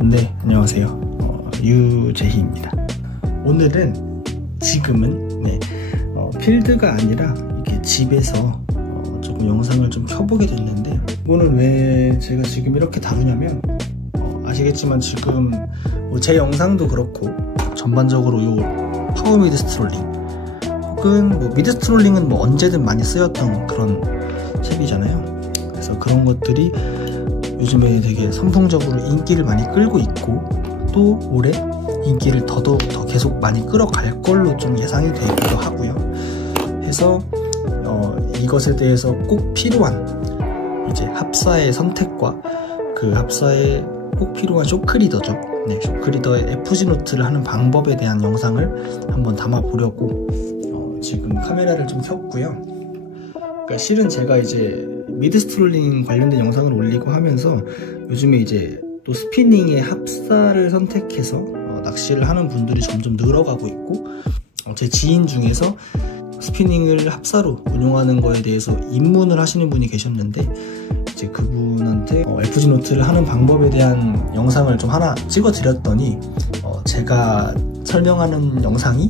네, 안녕하세요. 유재희입니다. 오늘은 지금은 필드가 아니라 이렇게 집에서 조금 영상을 좀 켜보게 됐는데, 오늘 왜 제가 지금 이렇게 다루냐면 아시겠지만 지금 제 영상도 그렇고 전반적으로 요 파워 미드 스트롤링 혹은 미드 스트롤링은 언제든 많이 쓰였던 그런 탭이잖아요. 그래서 그런 것들이 요즘에 되게 선풍적으로 인기를 많이 끌고 있고, 또 올해 인기를 더더욱 더 계속 많이 끌어갈 걸로 좀 예상이 되기도 하고요. 해서 이것에 대해서 꼭 필요한 이제 합사의 선택과 그 합사에 꼭 필요한 쇼크리더죠. 쇼크리더의 FG 노트를 하는 방법에 대한 영상을 한번 담아 보려고 지금 카메라를 좀 켰고요. 그러니까 실은 제가 이제 미드 스트롤링 관련된 영상을 올리고 하면서 요즘에 이제 또 스피닝의 합사를 선택해서 낚시를 하는 분들이 점점 늘어가고 있고, 제 지인 중에서 스피닝을 합사로 운용하는 거에 대해서 입문을 하시는 분이 계셨는데, 이제 그분한테 FG 노트를 하는 방법에 대한 영상을 좀 하나 찍어 드렸더니 제가 설명하는 영상이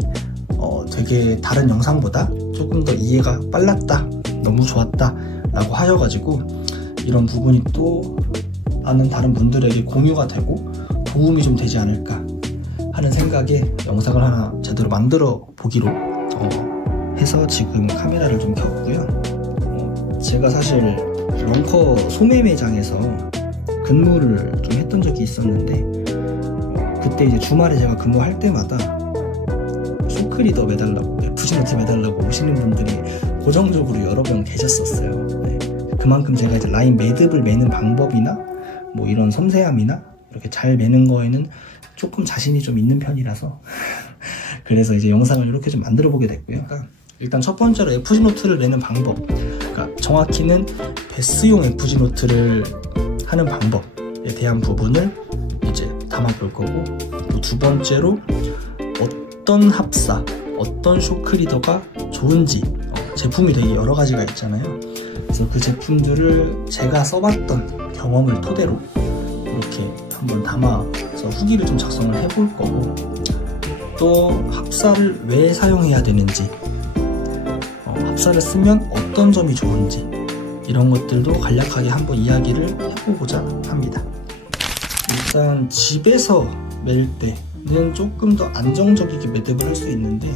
되게 다른 영상보다 조금 더 이해가 빨랐다, 너무 좋았다 라고 하셔가지고, 이런 부분이 또 아는 다른 분들에게 공유가 되고 도움이 좀 되지 않을까 하는 생각에 영상을 하나 제대로 만들어 보기로 해서 지금 카메라를 좀 켰고요. 제가 사실 런커 소매 매장에서 근무를 좀 했던 적이 있었는데, 그때 이제 주말에 제가 근무할 때마다 쇼크리더 매달라고, FG 노트 매달라고 오시는 분들이 고정적으로 여러 명 계셨었어요. 그만큼 제가 이제 라인 매듭을 매는 방법이나 이런 섬세함이나 이렇게 잘 매는 거에는 조금 자신이 좀 있는 편이라서 그래서 이제 영상을 이렇게 좀 만들어 보게 됐고요. 일단 첫 번째로 FG 노트를 내는 방법, 그러니까 정확히는 베스용 FG 노트를 하는 방법에 대한 부분을 이제 담아 볼 거고, 또 두 번째로 어떤 합사, 어떤 쇼크리더가 좋은지, 제품이 되게 여러 가지가 있잖아요. 그래서 그 제품들을 제가 써봤던 경험을 토대로 이렇게 한번 담아서 후기를 좀 작성을 해볼 거고, 또 합사를 왜 사용해야 되는지, 합사를 쓰면 어떤 점이 좋은지, 이런 것들도 간략하게 한번 이야기를 해보고자 합니다. 일단 집에서 멜 때는 조금 더 안정적이게 매듭을 할 수 있는데,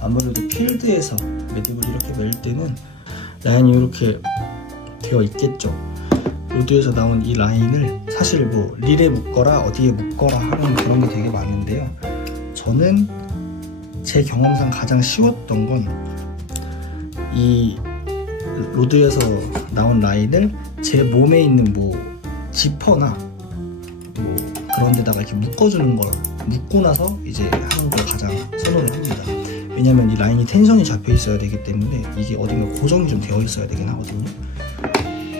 아무래도 필드에서 매듭을 이렇게 멜 때는 라인이 이렇게 되어 있겠죠. 로드에서 나온 이 라인을 사실 릴에 묶어라 어디에 묶어라 하는 그런 게 되게 많은데요, 저는 제 경험상 가장 쉬웠던 건 이 로드에서 나온 라인을 제 몸에 있는 지퍼나 그런 데다가 이렇게 묶어주는 걸, 묶고 나서 이제 하는 걸 가장 선호를 합니다. 왜냐면 이 라인이 텐션이 잡혀 있어야 되기 때문에 이게 어딘가 고정이 좀 되어 있어야 되긴 하거든요.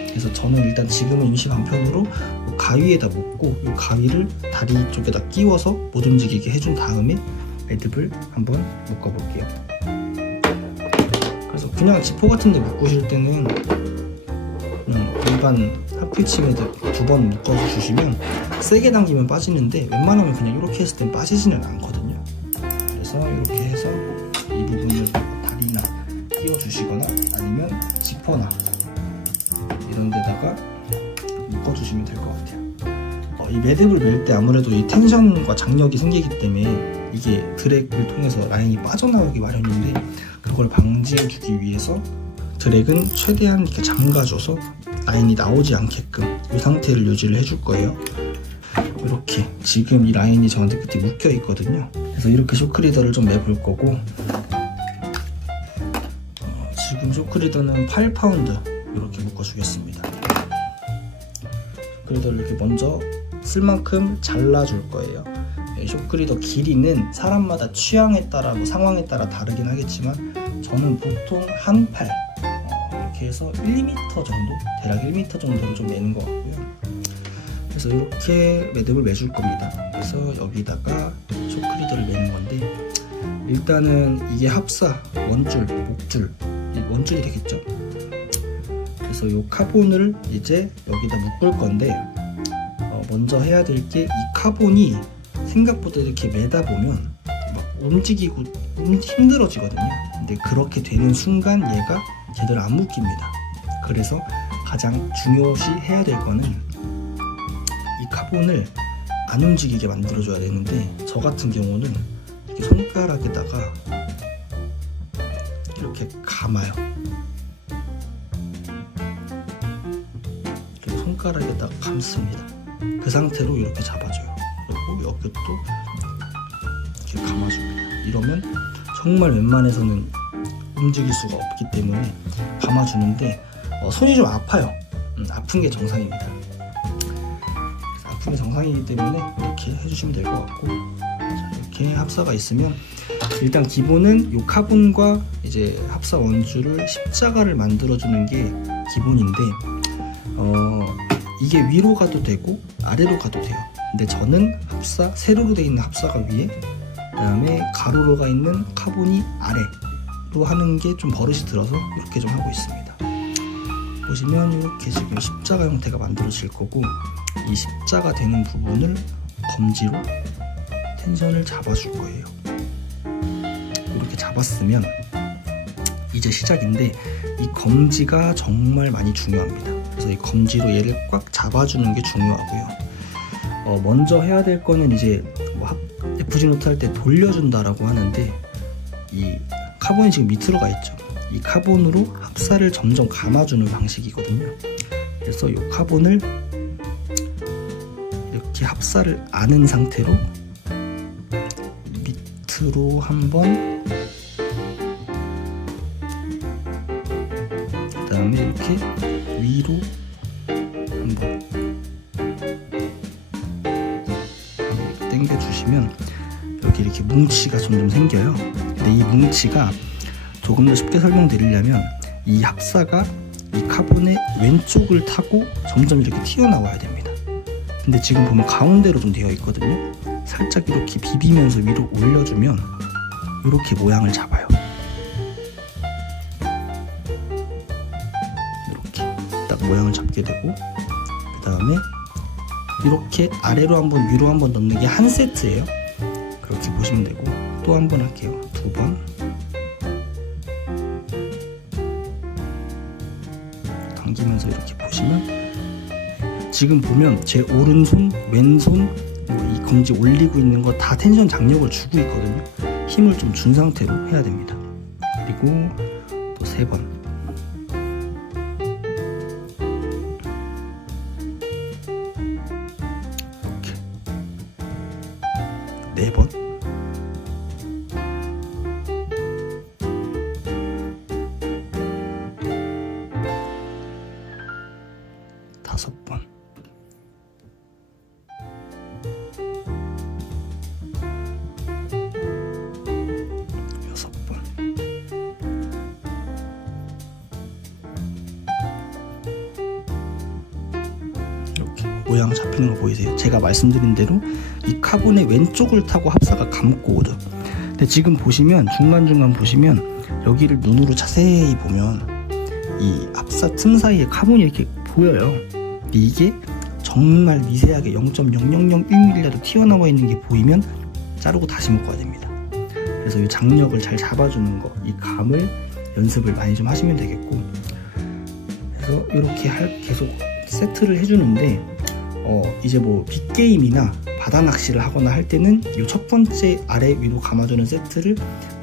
그래서 저는 일단 지금은 임시 방편으로 가위에다 묶고, 이 가위를 다리 쪽에다 끼워서 못 움직이게 해준 다음에 매듭을 한번 묶어볼게요. 그래서 그냥 지퍼 같은 데 묶으실 때는 일반 핫피치 매듭 2번 묶어주시면 세게 당기면 빠지는데, 웬만하면 그냥 이렇게 했을 땐 빠지지는 않거든요. 그래서 이렇게 해서 이 부분을 다리나 끼워주시거나 아니면 지퍼나 이런 데다가 묶어주시면 될 것 같아요. 이 매듭을 멜 때 아무래도 이 텐션과 장력이 생기기 때문에 이게 드랙을 통해서 라인이 빠져나오기 마련인데, 그걸 방지해주기 위해서 드랙은 최대한 이렇게 잠가줘서 라인이 나오지 않게끔 이 상태를 유지를 해줄 거예요. 이렇게 지금 이 라인이 저한테 끝에 묶여 있거든요. 그래서 이렇게 쇼크리더를 좀 매볼 거고, 지금 쇼크리더는 8파운드 이렇게 묶어주겠습니다. 쇼크리더를 이렇게 먼저 쓸 만큼 잘라줄 거예요. 쇼크리더 길이는 사람마다 취향에 따라 상황에 따라 다르긴 하겠지만, 저는 보통 한 팔 이렇게 해서 1m 정도, 대략 1m 정도를 좀 매는 것 같고요. 그래서 이렇게 매듭을 매줄 겁니다. 그래서 여기다가 쇼크리더를 매는 건데, 일단은 이게 합사, 원줄, 목줄, 원줄이 되겠죠. 그래서 이 카본을 이제 여기다 묶을 건데, 먼저 해야 될 게 이 카본이 생각보다 이렇게 매다 보면 막 움직이고 힘들어지거든요. 근데 그렇게 되는 순간 얘가 제대로 안 묶입니다. 그래서 가장 중요시 해야 될 거는 이 카본을 안 움직이게 만들어줘야 되는데, 저 같은 경우는 이렇게 손가락에다가 이렇게 감아요. 이렇게 손가락에다가 감습니다. 그 상태로 이렇게 잡아줘요. 그리고 여기도 이렇게 감아줍니다. 이러면 정말 웬만해서는 움직일 수가 없기 때문에 감아주는데 손이 좀 아파요. 아픈 게 정상입니다. 아픈 게 정상이기 때문에 이렇게 해주시면 될 것 같고, 자, 이렇게 합사가 있으면 일단 기본은 이 카본과 이제 합사 원줄을 십자가를 만들어주는 게 기본인데, 이게 위로 가도 되고 아래로 가도 돼요. 근데 저는 세로로 되어 있는 합사가 위에, 그 다음에 가로로 가 있는 카본이 아래로 하는 게 좀 버릇이 들어서 이렇게 좀 하고 있습니다. 보시면 이렇게 지금 십자가 형태가 만들어질 거고, 이 십자가 되는 부분을 검지로 텐션을 잡아줄 거예요. 이렇게 잡았으면 이제 시작인데, 이 검지가 정말 많이 중요합니다. 그래서 이 검지로 얘를 꽉 잡아주는 게 중요하고요. 먼저 해야 될 거는 이제 FG 노트 할 때 돌려준다라고 하는데, 이 카본이 지금 밑으로 가 있죠. 이 카본으로 합사를 점점 감아주는 방식이거든요. 그래서 이 카본을 이렇게 합사를 아는 상태로 밑으로 한번, 그 다음에 이렇게 위로 한번 당겨주시면 여기 이렇게 뭉치가 점점 생겨요. 근데 이 뭉치가 조금 더 쉽게 설명드리려면, 이 합사가 이 카본의 왼쪽을 타고 점점 이렇게 튀어나와야 됩니다. 근데 지금 보면 가운데로 좀 되어 있거든요. 살짝 이렇게 비비면서 위로 올려주면 이렇게 모양을 잡아요. 이렇게 딱 모양을 잡게 되고, 그 다음에 이렇게 아래로 한번 위로 한번 넣는 게 한 세트예요. 그렇게 보시면 되고, 또 한 번 할게요. 2번. 당기면서 이렇게 보시면, 지금 보면 제 오른손, 왼손, 이 검지 올리고 있는 거 다 텐션 장력을 주고 있거든요. 힘을 좀 준 상태로 해야 됩니다. 그리고 또 3번. 이렇게 4번. 5번. 6번. 이렇게 모양 잡히는 거 보이세요? 제가 말씀드린 대로 이 카본의 왼쪽을 타고 합사가 감고 오죠. 근데 지금 보시면, 중간중간 보시면 여기를 눈으로 자세히 보면 이 합사 틈 사이에 카본이 이렇게 보여요. 근데 이게 정말 미세하게 0.0001mm라도 튀어나와 있는 게 보이면 자르고 다시 묶어야 됩니다. 그래서 이 장력을 잘 잡아주는 거, 이 감을 연습을 많이 좀 하시면 되겠고, 그래서 이렇게 계속 세트를 해주는데, 이제 뭐 빅게임이나 바다 낚시를 하거나 할 때는 이 첫 번째 아래 위로 감아주는 세트를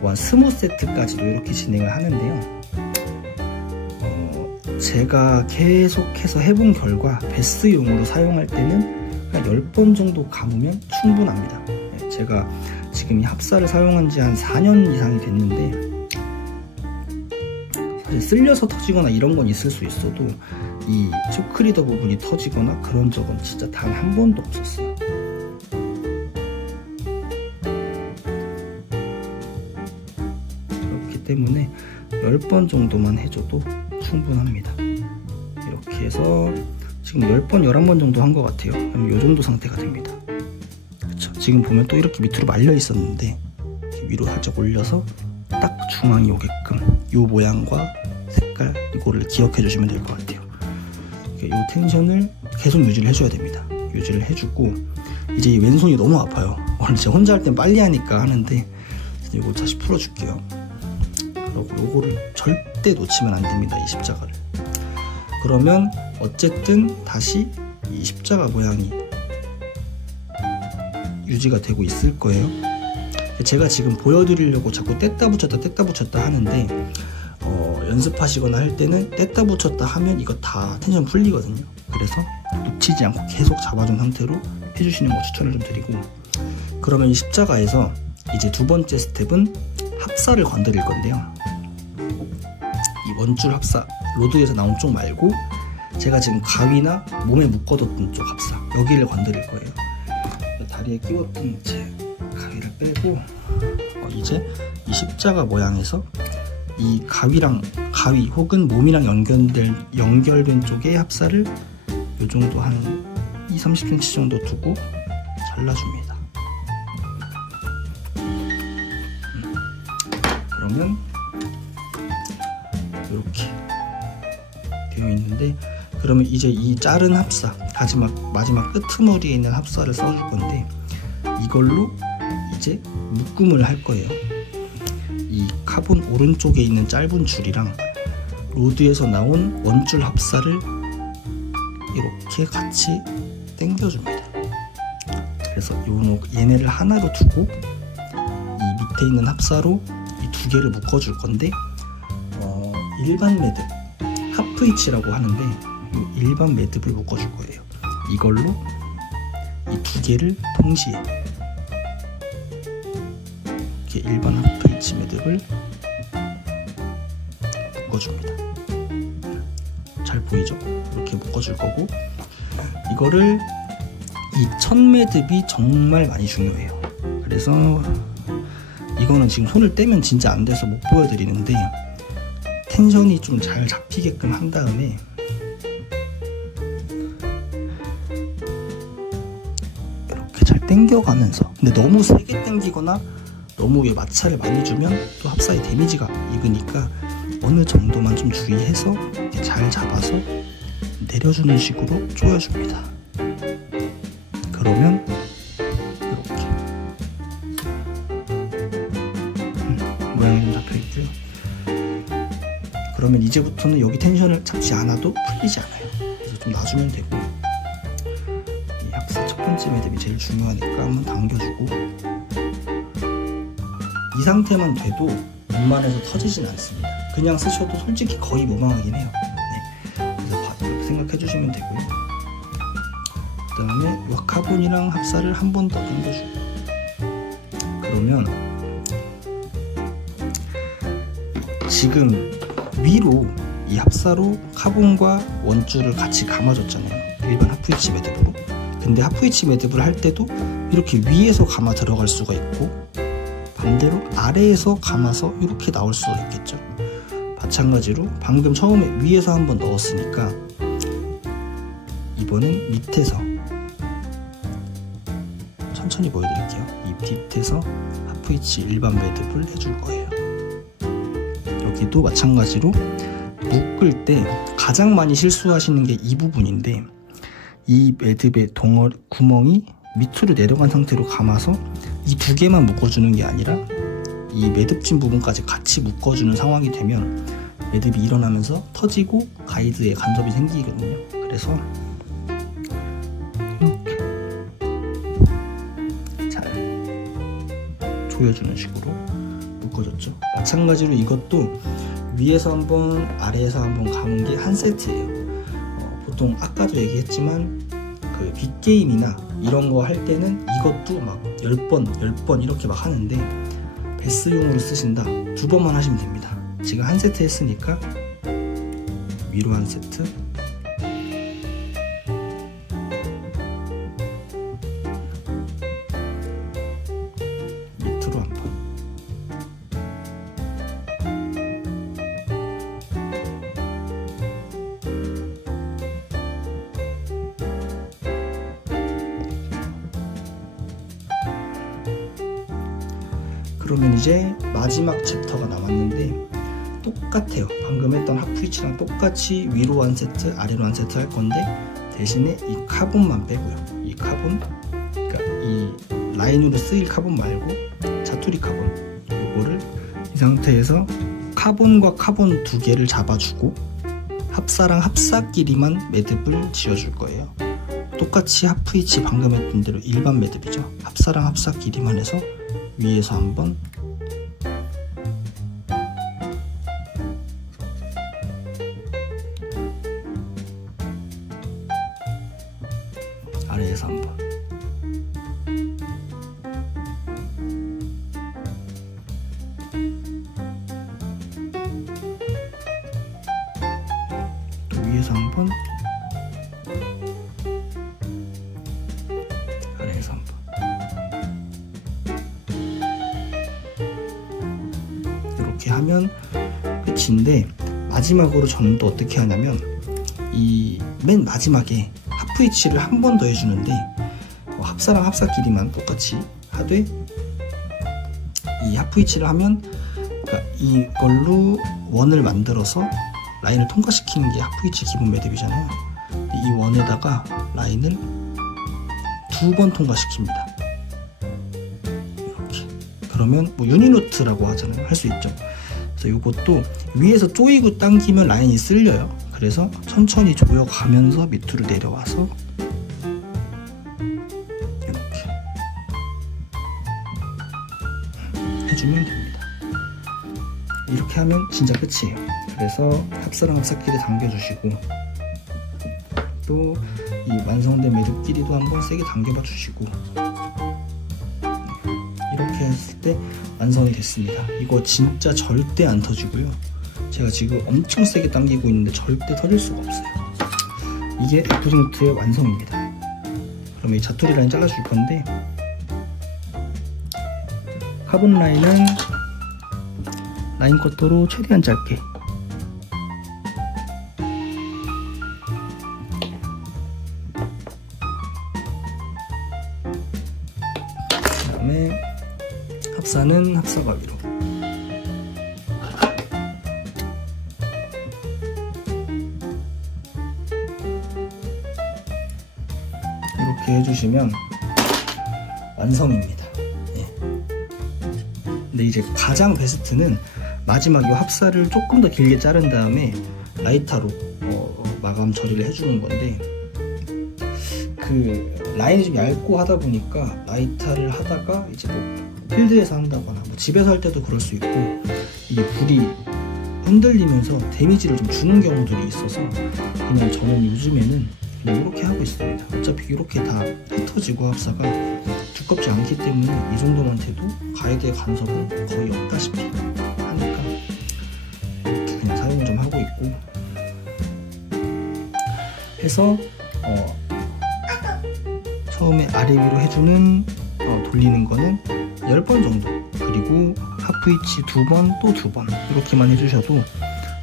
뭐 한 20세트까지도 이렇게 진행을 하는데요. 제가 계속해서 해본 결과 베스용으로 사용할 때는 한 10번 정도 감으면 충분합니다. 제가 지금 이 합사를 사용한 지 한 4년 이상이 됐는데, 사실 쓸려서 터지거나 이런 건 있을 수 있어도 이 쇼크리더 부분이 터지거나 그런 적은 진짜 단 한 번도 없었어요. 그렇기 때문에 10번 정도만 해줘도 충분합니다. 이렇게 해서 지금 10번, 11번 정도 한 것 같아요. 그럼 이 정도 상태가 됩니다. 그쵸? 지금 보면 또 이렇게 밑으로 말려 있었는데 위로 살짝 올려서 딱 중앙이 오게끔 이 모양과 색깔, 이거를 기억해 주시면 될 것 같아요. 이 텐션을 계속 유지를 해줘야 됩니다. 유지를 해주고, 이제 이 왼손이 너무 아파요. 원래 제가 혼자 할 땐 빨리 하니까 하는데 이거 다시 풀어줄게요. 그리고 요거를 절대 놓치면 안 됩니다, 이 십자가를. 그러면 어쨌든 다시 이 십자가 모양이 유지가 되고 있을 거예요. 제가 지금 보여드리려고 자꾸 뗐다 붙였다 하는데 연습하시거나 할 때는 뗐다 붙였다 하면 이거 다 텐션 풀리거든요. 그래서 놓치지 않고 계속 잡아준 상태로 해주시는 거 추천을 좀 드리고, 그러면 이 십자가에서 이제 두 번째 스텝은 합사를 건드릴 건데요. 이 원줄 합사, 로드에서 나온 쪽 말고 제가 지금 가위나 몸에 묶어뒀던 쪽 합사, 여기를 건드릴 거예요. 다리에 끼웠던 제 가위를 빼고 이제 이 십자가 모양에서 이 가위 혹은 몸이랑 연결된 쪽의 합사를 요 정도 한 20-30cm 정도 두고 잘라줍니다. 그러면 이렇게 되어 있는데, 그러면 이제 이 자른 합사, 마지막 끄트머리에 있는 합사를 써줄 건데, 이걸로 이제 묶음을 할 거예요. 이 카본 오른쪽에 있는 짧은 줄이랑 로드에서 나온 원줄 합사를 이렇게 같이 당겨줍니다. 그래서 얘네를 하나로 두고 이 밑에 있는 합사로 이 두 개를 묶어줄 건데, 일반 매듭, 하프 히치라고 하는데 이 일반 매듭을 묶어줄 거예요. 이걸로 이 두 개를 동시에 이렇게 일반 하프 히치 매듭을 묶어줍니다. 잘 보이죠? 이렇게 묶어줄 거고, 이거를 이 첫 매듭이 정말 많이 중요해요. 그래서 이거는 지금 손을 떼면 진짜 안 돼서 못 보여드리는데, 텐션이 좀 잘 잡히게끔 한 다음에 이렇게 잘 당겨가면서, 근데 너무 세게 당기거나 너무 마찰을 많이 주면 또 합사에 데미지가 입으니까 어느 정도만 좀 주의해서 이렇게 잘 잡아서 내려주는 식으로 조여줍니다. 그러면 이렇게 모양이 좀 잡혀있고요. 그러면 이제부터는 여기 텐션을 잡지 않아도 풀리지 않아요. 그래서 좀 놔주면 되고, 이 합사 첫 번째 매듭이 제일 중요하니까 한번 당겨주고, 이 상태만 돼도 웬만해서 터지진 않습니다. 그냥 쓰셔도 솔직히 거의 무방하긴 해요. 네. 그래서 그렇게 생각해 주시면 되고요. 그 다음에 이 카본이랑 합사를 한 번 더 당겨주고, 그러면 지금 위로 이 합사로 카본과 원줄을 같이 감아줬잖아요, 일반 하프 히치 매듭으로. 근데 하프 히치 매듭을 할 때도 이렇게 위에서 감아 들어갈 수가 있고, 반대로 아래에서 감아서 이렇게 나올 수가 있겠죠. 마찬가지로 방금 처음에 위에서 한번 넣었으니까 이번엔 밑에서 천천히 보여드릴게요. 이 밑에서 하프 히치 일반 매듭을 해줄 거예요. 여기도 마찬가지로 묶을 때 가장 많이 실수하시는 게 이 부분인데, 이 매듭의 구멍이 밑으로 내려간 상태로 감아서 이 두 개만 묶어주는 게 아니라 이 매듭진 부분까지 같이 묶어주는 상황이 되면 매듭이 일어나면서 터지고 가이드에 간섭이 생기거든요. 그래서 이렇게 잘 조여주는 식으로 묶어줬죠. 마찬가지로 이것도 위에서 한번 아래에서 한번 감은 게 한 세트예요. 보통 아까도 얘기했지만 그 빅게임이나 이런 거 할 때는 이것도 막 10번 이렇게 막 하는데, 베스용으로 쓰신다 2번만 하시면 됩니다. 지금 한 세트 했으니까 위로 한 세트, 밑으로 한 번. 그러면 이제 마지막 챕터가 남았는데 똑같아요. 방금 했던 하프 히치랑 똑같이 위로 한 세트, 아래로 한 세트 할 건데, 대신에 이 카본만 빼고요. 카본, 그러니까 이 라인으로 쓰일 카본 말고 자투리 카본, 이거를 이 상태에서 카본과 카본 두 개를 잡아주고 합사랑 합사끼리만 매듭을 지어줄 거예요. 똑같이 하프위치 방금 했던 대로 일반 매듭이죠. 합사랑 합사끼리만 해서 위에서 한번, 아래에서 한번, 또 위에서 한번, 아래에서 한번. 이렇게 하면 끝인데, 마지막으로 저는 또 어떻게 하냐면 이 맨 마지막에 하프위치를 한 번 더 해주는데, 합사랑 합사끼리만 똑같이 하되 이 하프위치를 하면, 그러니까 이걸로 원을 만들어서 라인을 통과시키는 게 하프위치 기본 매듭이잖아요. 이 원에다가 라인을 두 번 통과시킵니다. 이렇게. 그러면 뭐 유니노트라고 하잖아요. 할 수 있죠. 그래서 이것도 위에서 조이고 당기면 라인이 쓸려요. 그래서 천천히 조여가면서 밑으로 내려와서 이렇게 해주면 됩니다. 이렇게 하면 진짜 끝이에요. 그래서 합사랑 합사끼리 당겨주시고, 또 이 완성된 매듭끼리도 한번 세게 당겨봐 주시고, 이렇게 했을 때 완성이 됐습니다. 이거 진짜 절대 안 터지고요. 제가 지금 엄청 세게 당기고 있는데 절대 터질 수가 없어요. 이게 FD노트의 완성입니다. 그럼 이 자투리 라인 잘라줄 건데, 카본 라인은 라인 커터로 최대한 짧게, 그 다음에 합사는 합사가위로, 이렇게 해주시면 완성입니다. 예. 근데 이제 가장 베스트는 마지막 이 합사를 조금 더 길게 자른 다음에 라이터로 마감 처리를 해주는 건데, 그 라인이 좀 얇고 하다 보니까 라이터를 하다가 이제 뭐 필드에서 한다거나 뭐 집에서 할 때도 그럴 수 있고, 이게 불이 흔들리면서 데미지를 좀 주는 경우들이 있어서 그냥 저는 요즘에는 그냥 이렇게 하고 있습니다. 어차피 이렇게 다 흩어지고 합사가 두껍지 않기 때문에 이 정도만 돼도 가이드의 간섭은 거의 없다시피 하니까 그냥 사용을 좀 하고 있고, 해서 처음에 아래 위로 해주는 돌리는 거는 10번 정도, 그리고 하프위치 2번, 또 2번 이렇게만 해주셔도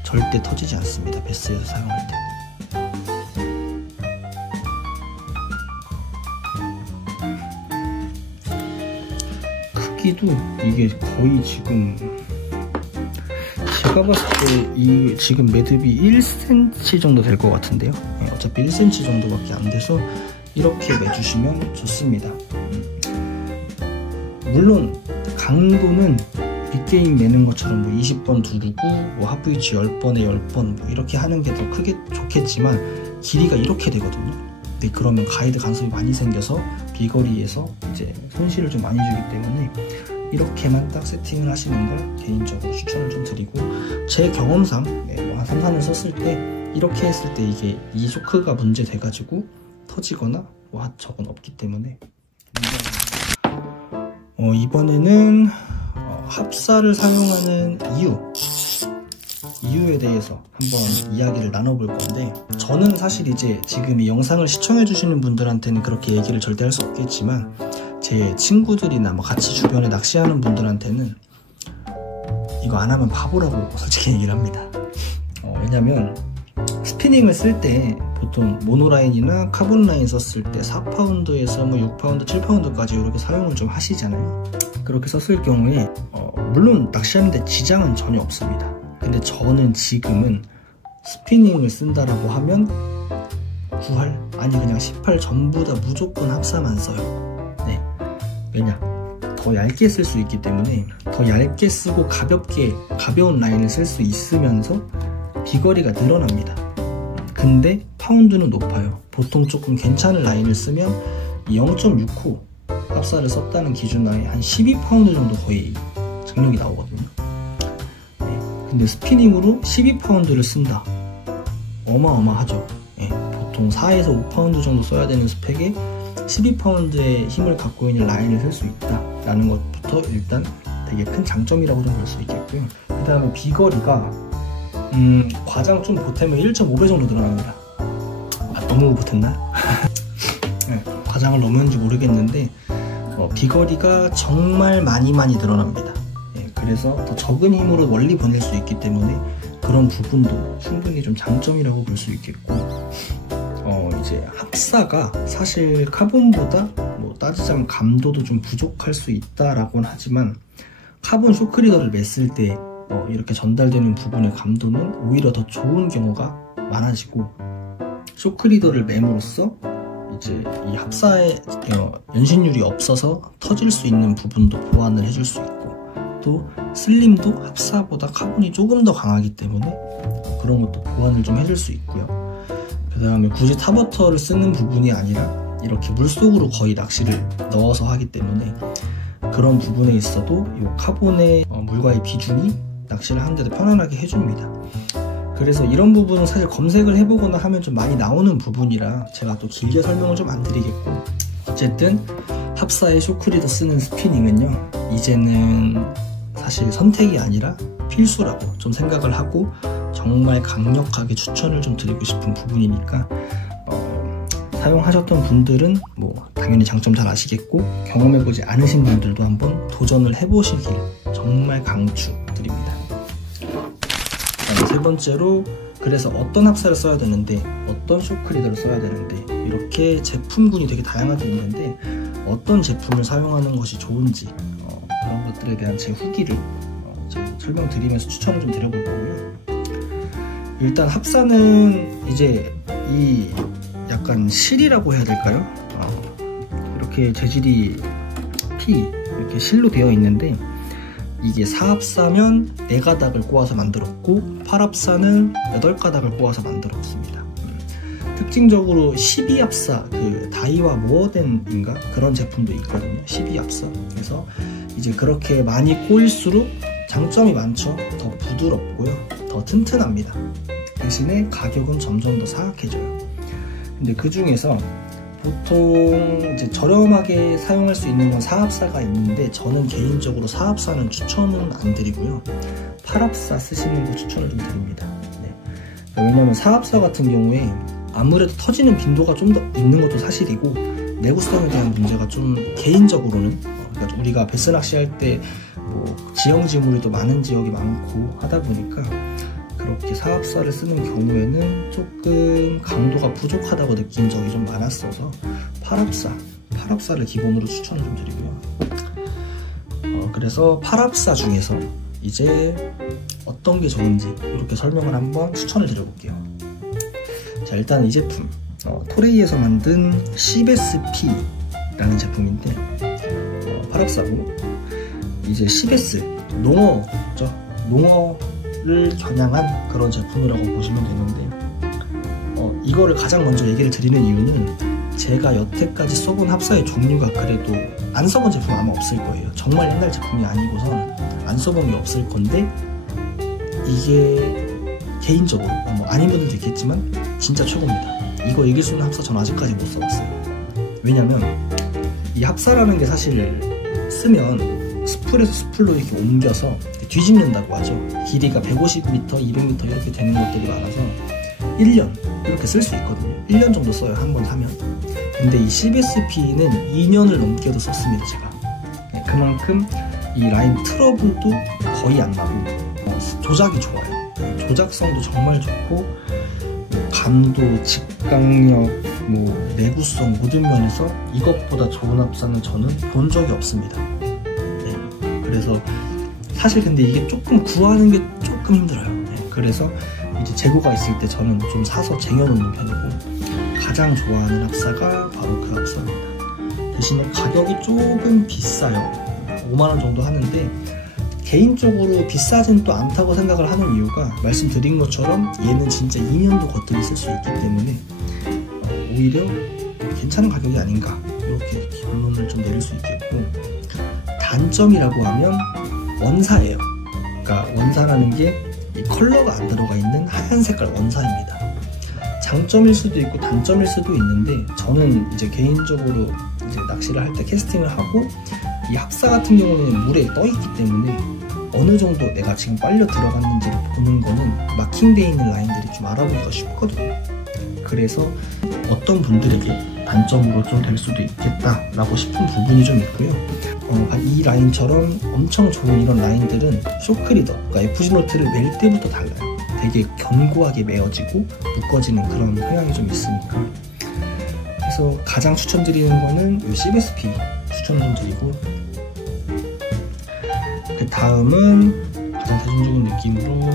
절대 터지지 않습니다. 베스에서 사용할 때. 크기도 이게 거의 지금 제가 봤을 때 이 지금 매듭이 1cm 정도 될 것 같은데요. 네, 어차피 1cm 정도밖에 안 돼서 이렇게 매주시면 좋습니다. 물론 강도는 빅게임 내는 것처럼 뭐 20번 두르고 뭐 하프위치 10번에 10번 뭐 이렇게 하는 게 더 크게 좋겠지만, 길이가 이렇게 되거든요. 근데 그러면 가이드 간섭이 많이 생겨서 비거리에서 이제 손실을 좀 많이 주기 때문에 이렇게만 딱 세팅을 하시는 걸 개인적으로 추천을 좀 드리고, 제 경험상 뭐 한 3, 4년 썼을 때 이렇게 했을 때 이게 이 쇼크가 문제 돼가지고 터지거나 뭐 적은 없기 때문에. 이번에는 합사를 사용하는 이유에 대해서 한번 이야기를 나눠볼 건데, 저는 사실 이제 지금 이 영상을 시청해 주시는 분들한테는 그렇게 얘기를 절대 할 수 없겠지만, 제 친구들이나 뭐 같이 주변에 낚시하는 분들한테는 이거 안 하면 바보라고 솔직히 얘기를 합니다. 왜냐면 스피닝을 쓸 때 보통 모노라인이나 카본 라인 썼을 때 4파운드에서 뭐 6파운드, 7파운드까지 이렇게 사용을 좀 하시잖아요. 그렇게 썼을 경우에 물론 낚시하는데 지장은 전혀 없습니다. 근데 저는 지금은 스피닝을 쓴다라고 하면 구할 아니 그냥 18 전부 다 무조건 합사만 써요. 네. 왜냐? 더 얇게 쓸 수 있기 때문에 더 얇게 쓰고 가벼운 라인을 쓸 수 있으면서 비거리가 늘어납니다. 근데 파운드는 높아요. 보통 조금 괜찮은 라인을 쓰면 0.6호 합사를 썼다는 기준 하에 한 12파운드 정도 거의 장력이 나오거든요. 네. 근데 스피닝으로 12파운드를 쓴다. 어마어마하죠. 네. 보통 4에서 5파운드 정도 써야 되는 스펙에 12파운드의 힘을 갖고 있는 라인을 쓸 수 있다 라는 것부터 일단 되게 큰 장점이라고 좀 볼 수 있겠고요. 그 다음에 비거리가 과장 좀 보태면 1.5배 정도 늘어납니다. 너무 보탰나? 네, 과장을 넘었는지 모르겠는데 비거리가 정말 많이 늘어납니다. 네, 그래서 더 적은 힘으로 멀리 보낼 수 있기 때문에 그런 부분도 충분히 좀 장점이라고 볼 수 있겠고, 이제 합사가 사실 카본보다 뭐 따지자면 감도도 좀 부족할 수 있다라고는 하지만 카본 쇼크리더를 맸을 때 이렇게 전달되는 부분의 감도는 오히려 더 좋은 경우가 많아지고, 쇼크리더를 맴으로써 이제 이 합사에 연신율이 없어서 터질 수 있는 부분도 보완을 해줄 수 있고, 또 슬림도 합사보다 카본이 조금 더 강하기 때문에 그런 것도 보완을 좀 해줄 수 있고요. 그 다음에 굳이 타버터를 쓰는 부분이 아니라 이렇게 물속으로 거의 낚시를 넣어서 하기 때문에 그런 부분에 있어도 이 카본의 물과의 비중이 낚시를 하는데도 편안하게 해줍니다. 그래서 이런 부분은 사실 검색을 해보거나 하면 좀 많이 나오는 부분이라 제가 또 길게 설명을 좀 안 드리겠고, 어쨌든 합사에 쇼크리더 쓰는 스피닝은요, 이제는 사실 선택이 아니라 필수라고 좀 생각을 하고 정말 강력하게 추천을 좀 드리고 싶은 부분이니까 사용하셨던 분들은 뭐 당연히 장점 잘 아시겠고, 경험해보지 않으신 분들도 한번 도전을 해보시길 정말 강추드립니다. 세 번째로, 그래서 어떤 합사를 써야 되는데 어떤 쇼크리더를 써야 되는데 이렇게 제품군이 되게 다양하게 있는데 어떤 제품을 사용하는 것이 좋은지 그런 것들에 대한 제 후기를 설명드리면서 추천을 좀 드려볼 거고요. 일단 합사는 이제 이 약간 실이라고 해야 될까요? 이렇게 재질이 이렇게 실로 되어 있는데, 이게 4합사면 4가닥을 꼬아서 만들었고 8합사는 8가닥을 꼬아서 만들었습니다. 특징적으로 12합사, 그 다이와 모어덴인가 그런 제품도 있거든요. 12합사. 그래서 이제 그렇게 많이 꼬일수록 장점이 많죠. 더 부드럽고요, 더 튼튼합니다. 대신에 가격은 점점 더 사악해져요. 근데 그 중에서 보통 이제 저렴하게 사용할 수 있는 건 4합사가 있는데, 저는 개인적으로 4합사는 추천은 안 드리고요, 8합사 쓰시는 거 추천을 좀 드립니다. 네. 왜냐면 4합사 같은 경우에 아무래도 터지는 빈도가 좀 더 있는 것도 사실이고, 내구성에 대한 문제가 좀 개인적으로는 그러니까 우리가 베스 낚시할 때 뭐 지형지물이 많은 지역이 많고 하다 보니까 그렇게 4합사를 쓰는 경우에는 조금 강도가 부족하다고 느낀 적이 좀 많았어서 8합사를 기본으로 추천을 좀 드리고요. 그래서 8합사 중에서 이제 어떤 게 좋은지 이렇게 설명을 한번 추천을 드려볼게요. 자, 일단 이 제품 토레이에서 만든 CBSP라는 제품인데 8합사고, 이제 CBS 농어죠. 농어를 겨냥한 그런 제품이라고 보시면 되는데, 이거를 가장 먼저 얘기를 드리는 이유는 제가 여태까지 써본 합사의 종류가 그래도 안 써본 제품 아마 없을 거예요. 정말 옛날 제품이 아니고선 안 써본 게 없을 건데, 이게 개인적으로 뭐 아닌 분들도 있겠지만 진짜 최고입니다. 이거 이길 수 있는 합사 전 아직까지 못 써봤어요. 왜냐면 이 합사라는 게 사실 쓰면 스풀에서 스풀로 이렇게 옮겨서 뒤집는다고 하죠. 길이가 150m, 200m 이렇게 되는 것들이 많아서 1년 이렇게 쓸 수 있거든요. 1년 정도 써요, 한 번 사면. 근데 이 CBSP는 2년을 넘게도 썼습니다, 제가. 네, 그만큼 이 라인 트러블도 거의 안 나고 조작이 좋아요. 네, 조작성도 정말 좋고 감도, 직강력, 뭐 내구성 모든 면에서 이것보다 좋은 합사는 저는 본 적이 없습니다. 네, 그래서 사실 근데 이게 조금 구하는 게 조금 힘들어요. 네, 그래서 이제 재고가 있을 때 저는 좀 사서 쟁여놓는 편이고, 가장 좋아하는 합사가 바로 그 합사입니다. 대신에 가격이 조금 비싸요. 5만원 정도 하는데 개인적으로 비싸진 또 않다고 생각을 하는 이유가 말씀드린 것처럼 얘는 진짜 2년도 거뜬히 쓸 수 있기 때문에 오히려 괜찮은 가격이 아닌가 이렇게 결론을 좀 내릴 수 있겠고, 단점이라고 하면 원사예요. 그러니까 원사라는 게 이 컬러가 안 들어가 있는 하얀 색깔 원사입니다. 장점일 수도 있고 단점일 수도 있는데, 저는 이제 개인적으로 이제 낚시를 할 때 캐스팅을 하고 이 합사 같은 경우는 물에 떠 있기 때문에 어느 정도 내가 지금 빨려 들어갔는지를 보는 거는 마킹되어 있는 라인들이 좀 알아보기가 쉽거든요. 그래서 어떤 분들에게 단점으로 좀 될 수도 있겠다라고 싶은 부분이 좀 있고요. 이 라인처럼 엄청 좋은 이런 라인들은 쇼크리더, 그러니까 FG노트를 멜 때부터 달라요. 되게 견고하게 메어지고 묶어지는 그런 성향이 좀 있으니까. 그래서 가장 추천드리는 거는 이 CBSP 추천 좀 드리고, 그 다음은 가장 대중적인 느낌으로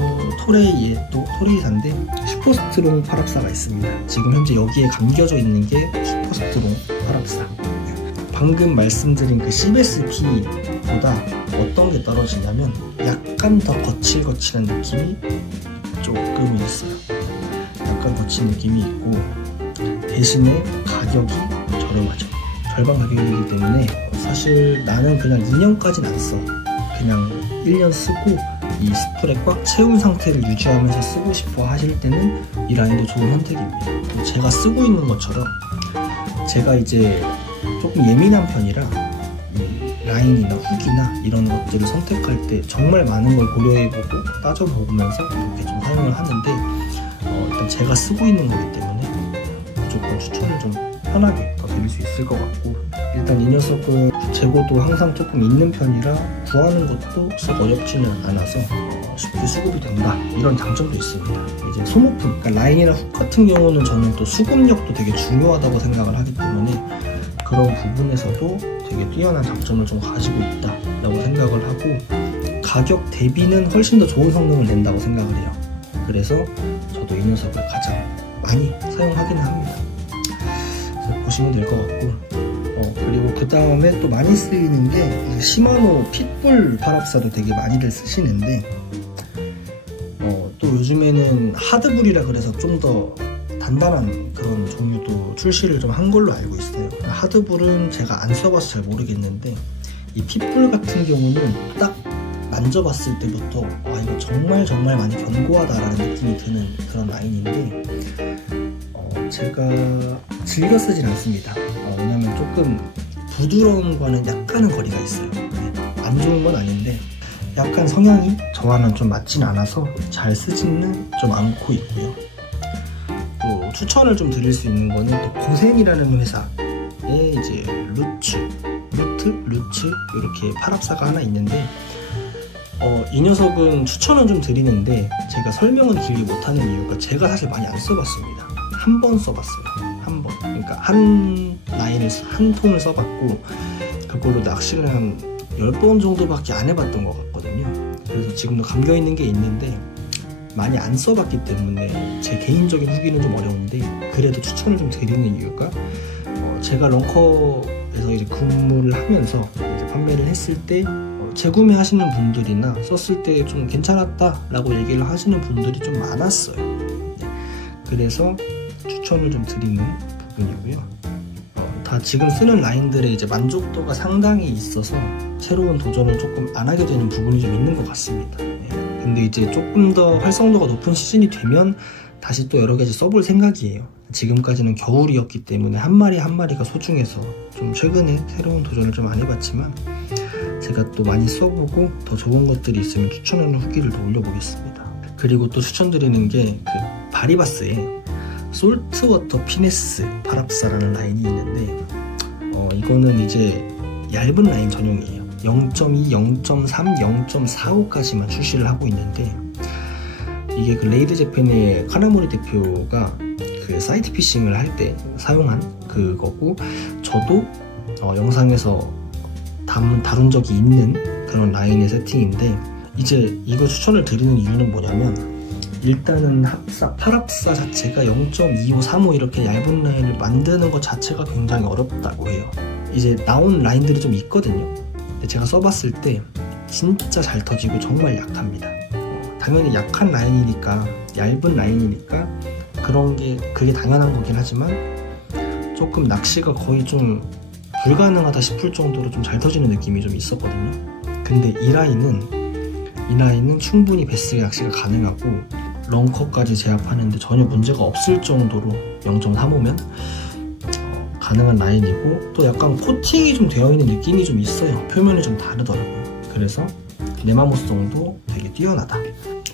토레이의 또 토레이사인데 슈퍼스트롱 팔합사가 있습니다. 지금 현재 여기에 감겨져 있는 게 슈퍼스트롱 팔합사. 방금 말씀드린 그 CBSP보다 어떤 게 떨어지냐면 약간 더 거칠거칠한 느낌이 조금 있어요. 약간 거친 느낌이 있고, 대신에 가격이 저렴하죠. 절반 가격이기 때문에 사실 나는 그냥 2년까지는 안 써. 그냥 1년 쓰고 이 스프레 꽉 채운 상태를 유지하면서 쓰고 싶어 하실 때는 이 라인도 좋은 선택입니다. 제가 쓰고 있는 것처럼 제가 이제 조금 예민한 편이라 라인이나 훅이나 이런 것들을 선택할 때 정말 많은 걸 고려해보고 따져보면서 이렇게 좀 사용을 하는데, 일단 제가 쓰고 있는 거기 때문에 무조건 추천을 좀 편하게 더 드릴 수 있을 것 같고, 일단 이 녀석은 재고도 항상 조금 있는 편이라 구하는 것도 썩 어렵지는 않아서 쉽게 수급이 된다, 이런 장점도 있습니다. 이제 소모품, 그러니까 라인이나 훅 같은 경우는 저는 또 수급력도 되게 중요하다고 생각을 하기 때문에 그런 부분에서도 되게 뛰어난 장점을 좀 가지고 있다라고 생각을 하고, 가격 대비는 훨씬 더 좋은 성능을 낸다고 생각을 해요. 그래서 저도 이 녀석을 가장 많이 사용하기는 합니다. 그래서 보시면 될 것 같고, 그리고 그 다음에 또 많이 쓰이는 게 시마노 핏불 팔합사도 되게 많이들 쓰시는데, 또 요즘에는 하드불이라 그래서 좀 더 단단한 그런 종류도 출시를 좀 한 걸로 알고 있어요. 하드불은 제가 안 써봐서 잘 모르겠는데, 이 핏불 같은 경우는 딱 만져봤을 때부터 이거 정말 많이 견고하다라는 느낌이 드는 그런 라인인데, 제가 즐겨 쓰진 않습니다. 왜냐면 조금 부드러운 거는 약간은 거리가 있어요. 안 좋은 건 아닌데 약간 성향이 저와는 좀 맞진 않아서 잘 쓰지는 좀 않고 있고요. 또 추천을 좀 드릴 수 있는 거는 또 고센이라는 회사의 이제 루츠 이렇게 팔합사가 하나 있는데, 이 녀석은 추천은 좀 드리는데 제가 설명은 길게 못하는 이유가 제가 사실 많이 안 써봤습니다. 한 번 써봤어요. 한 번. 그러니까 한 라인을, 한 통을 써봤고 그걸로 낚시를 한 10번 정도밖에 안 해봤던 것 같거든요. 그래서 지금도 감겨있는 게 있는데 많이 안 써봤기 때문에 제 개인적인 후기는 좀 어려운데, 그래도 추천을 좀 드리는 이유가 제가 런커에서 이제 근무를 하면서 이제 판매를 했을 때 재구매 하시는 분들이나 썼을 때 좀 괜찮았다라고 얘기를 하시는 분들이 좀 많았어요. 네. 그래서 추천을 좀 드리는 부분이고요. 다 지금 쓰는 라인들의 이제 만족도가 상당히 있어서 새로운 도전을 조금 안 하게 되는 부분이 좀 있는 것 같습니다. 네. 근데 이제 조금 더 활성도가 높은 시즌이 되면 다시 또 여러 가지 써볼 생각이에요. 지금까지는 겨울이었기 때문에 한 마리 한 마리가 소중해서 좀 최근에 새로운 도전을 좀 안 해봤지만, 제가 또 많이 써보고 더 좋은 것들이 있으면 추천하는 후기를 또 올려보겠습니다. 그리고 또 추천드리는 게 그 바리바스의 솔트워터 피네스 팔합사라는 라인이 있는데, 이거는 이제 얇은 라인 전용이에요. 0.2, 0.3, 0.45까지만 출시를 하고 있는데, 이게 그 레이드 재팬의 카나모리 대표가 그 사이트 피싱을 할 때 사용한 그거고, 저도 영상에서 다룬 적이 있는 그런 라인의 세팅인데, 이제 이거 추천을 드리는 이유는 뭐냐면 일단은 팔합사 자체가 0.2535 이렇게 얇은 라인을 만드는 것 자체가 굉장히 어렵다고 해요. 이제 나온 라인들이 좀 있거든요. 근데 제가 써봤을 때 진짜 잘 터지고 정말 약합니다. 당연히 약한 라인이니까, 얇은 라인이니까 그게 당연한 거긴 하지만 조금 낚시가 거의 좀 불가능하다 싶을 정도로 좀 잘 터지는 느낌이 좀 있었거든요. 근데 이 라인은 충분히 베스의 낚시가 가능하고 런커까지 제압하는데 전혀 문제가 없을 정도로 0.35면 가능한 라인이고, 또 약간 코팅이 좀 되어 있는 느낌이 좀 있어요. 표면이 좀 다르더라고요. 그래서 네마모성도 되게 뛰어나다.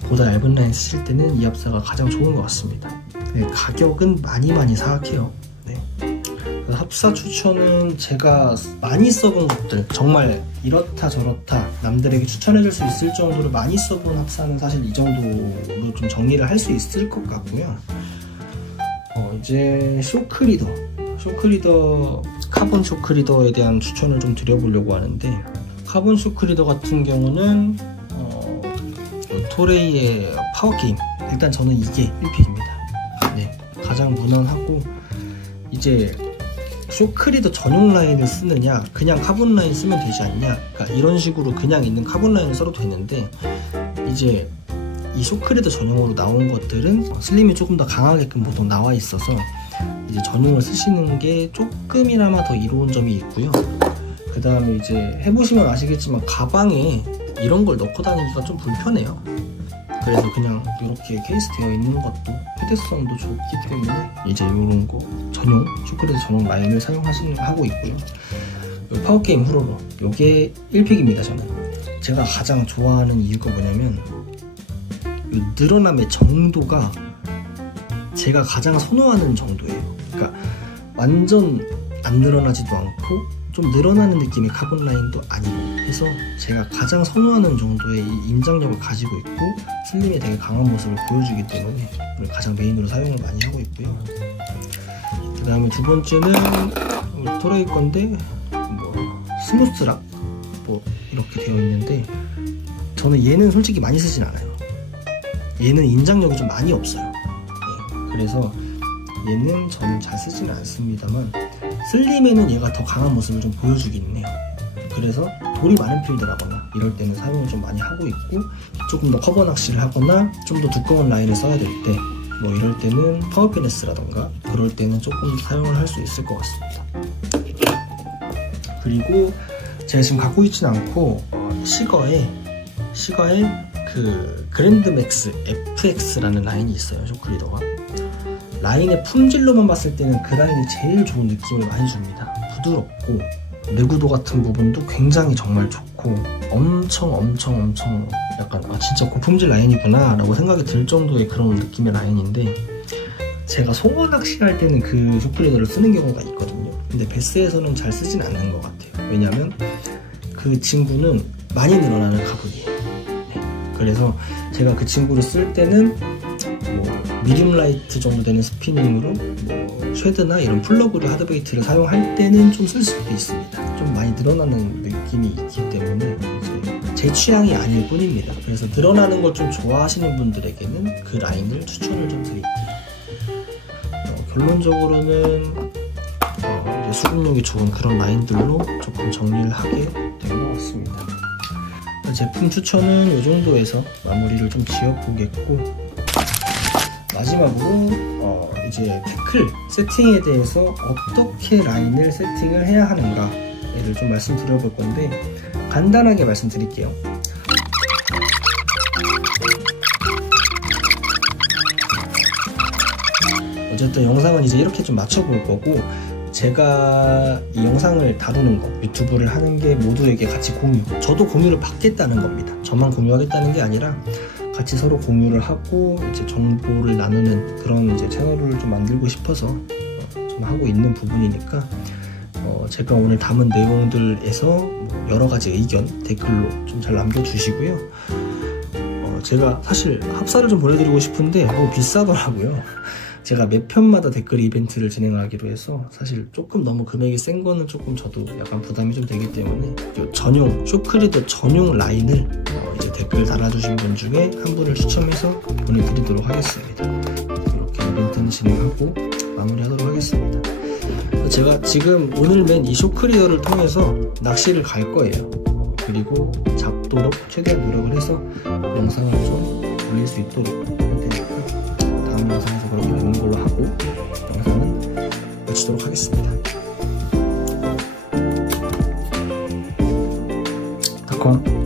보다 얇은 라인 쓰실 때는 이 합사가 가장 좋은 것 같습니다. 네, 가격은 많이 사악해요. 네. 합사 추천은 제가 많이 써본 것들, 정말 이렇다 저렇다 남들에게 추천해줄 수 있을 정도로 많이 써본 합사는 사실 이 정도로 좀 정리를 할 수 있을 것 같고요. 이제 쇼크리더 카본 쇼크리더에 대한 추천을 좀 드려보려고 하는데, 카본 쇼크리더 같은 경우는 토레이의 파워게임, 일단 저는 이게 1픽입니다. 네, 가장 무난하고, 이제 쇼크리더 전용 라인을 쓰느냐 그냥 카본 라인 쓰면 되지 않냐, 그러니까 이런 식으로 그냥 있는 카본 라인을 써도 되는데, 이제 이 쇼크리더 전용으로 나온 것들은 슬림이 조금 더 강하게끔 보통 나와 있어서 이제 전용을 쓰시는 게 조금이나마 더 이로운 점이 있고요. 그 다음에 이제 해보시면 아시겠지만 가방에 이런 걸 넣고 다니기가 좀 불편해요. 그래서 그냥 이렇게 케이스 되어 있는 것도 휴대성도 좋기 때문에 이제 이런 거 전용 쇼크리더 전용 라인을 하고 있고요. 파워게임 후로로 요게 1픽입니다. 저는 제가 가장 좋아하는 이유가 뭐냐면 이 늘어남의 정도가 제가 가장 선호하는 정도예요. 그러니까 완전 안 늘어나지도 않고 좀 늘어나는 느낌의 카본 라인도 아니고 해서 제가 가장 선호하는 정도의 이 임장력을 가지고 있고 슬림이 되게 강한 모습을 보여주기 때문에 오늘 가장 메인으로 사용을 많이 하고 있고요. 그 다음에 두 번째는 우리 토레이 건데 스무스락 이렇게 되어 있는데, 저는 얘는 솔직히 많이 쓰진 않아요. 얘는 임장력이 좀 많이 없어요. 네, 그래서 얘는 저는 잘 쓰지는 않습니다만 슬림에는 얘가 더 강한 모습을 좀 보여주긴 해요. 그래서 돌이 많은 필드라거나 이럴 때는 사용을 좀 많이 하고 있고, 조금 더 커버 낚시를 하거나 좀 더 두꺼운 라인을 써야 될 때 이럴 때는 파워피네스라던가 그럴 때는 조금 사용을 할 수 있을 것 같습니다. 그리고 제가 지금 갖고 있진 않고 시거에 그 그랜드맥스 FX라는 라인이 있어요. 쇼크리더가 라인의 품질로만 봤을 때는 그 라인이 제일 좋은 느낌을 많이 줍니다. 부드럽고 내구도 같은 부분도 굉장히 정말 좋고 엄청 약간 진짜 고품질 라인이구나 라고 생각이 들 정도의 그런 느낌의 라인인데, 제가 송어 낚시할 때는 그 쇼크리더를 쓰는 경우가 있거든요. 근데 베스에서는 잘 쓰진 않는 것 같아요. 왜냐면 그 친구는 많이 늘어나는 카본이에요. 네. 그래서 제가 그 친구를 쓸 때는 미디움 라이트 정도 되는 스피닝으로 쉐드나 이런 플러그를 하드베이트를 사용할 때는 좀 쓸 수도 있습니다. 좀 많이 늘어나는 느낌이 있기 때문에 제 취향이 아닐 뿐입니다. 그래서 늘어나는 걸 좀 좋아하시는 분들에게는 그 라인을 추천을 좀 드릴게요. 결론적으로는 이제 수급력이 좋은 그런 라인들로 조금 정리를 하게 된 것 같습니다. 제품 추천은 이 정도에서 마무리를 좀 지어보겠고, 마지막으로 이제 태클 세팅에 대해서 어떻게 라인을 세팅을 해야 하는가를 좀 말씀드려볼 건데, 간단하게 말씀드릴게요. 어쨌든 영상은 이제 이렇게 좀 맞춰볼 거고, 제가 이 영상을 다루는 거, 유튜브를 하는 게 모두에게 같이 공유, 저도 공유를 받겠다는 겁니다. 저만 공유하겠다는 게 아니라 같이 서로 공유를 하고 이제 정보를 나누는 그런 이제 채널을 좀 만들고 싶어서 좀 하고 있는 부분이니까, 제가 오늘 담은 내용들에서 여러 가지 의견 댓글로 좀 잘 남겨주시고요. 제가 사실 합사를 좀 보내드리고 싶은데 너무 비싸더라고요. 제가 몇 편마다 댓글 이벤트를 진행하기로 해서 사실 조금 너무 금액이 센 거는 조금 저도 약간 부담이 좀 되기 때문에 전용 쇼크리더 전용 라인을 이제 댓글 달아주신 분 중에 한 분을 추첨해서 보내드리도록 하겠습니다. 이렇게 이벤트는 진행하고 마무리하도록 하겠습니다. 제가 지금 오늘 맨 이 쇼크리더를 통해서 낚시를 갈 거예요. 그리고 잡도록 최대한 노력을 해서 영상을 좀 올릴 수 있도록 할 테니까 다음 영상에서 그렇게 되는 걸로 하고 영상은 마치도록 하겠습니다. 닷컴